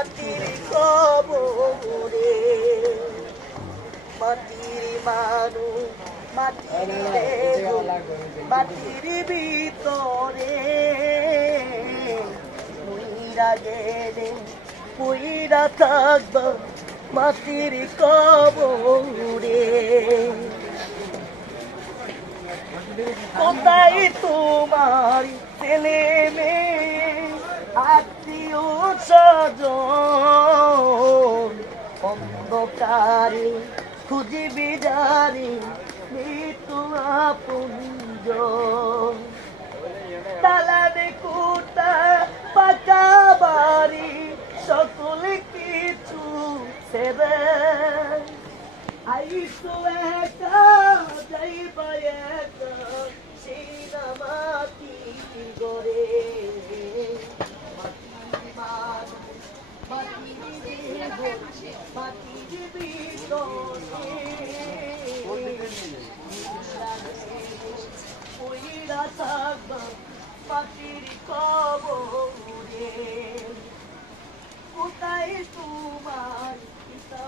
মাটির কবরে মাটির মানুষ মাটির দেহ মাটির ভিতরে পুইরা গেলে পুইরা থাকব মাটির কবরে কোথায় তোমার ছেলে মেয়ে আত্মীয় স্বজন অন্ধকারে খুঁজবি জানি মৃত্যু আপনজন তালারে কুটা পাকা বাড়ি সকল কিছু সেবে আইসো একা যাইবা একা সিনামাতি গরে মাটির পইরা থাকবা মাটির কবরে কোথায় তোমার পিতা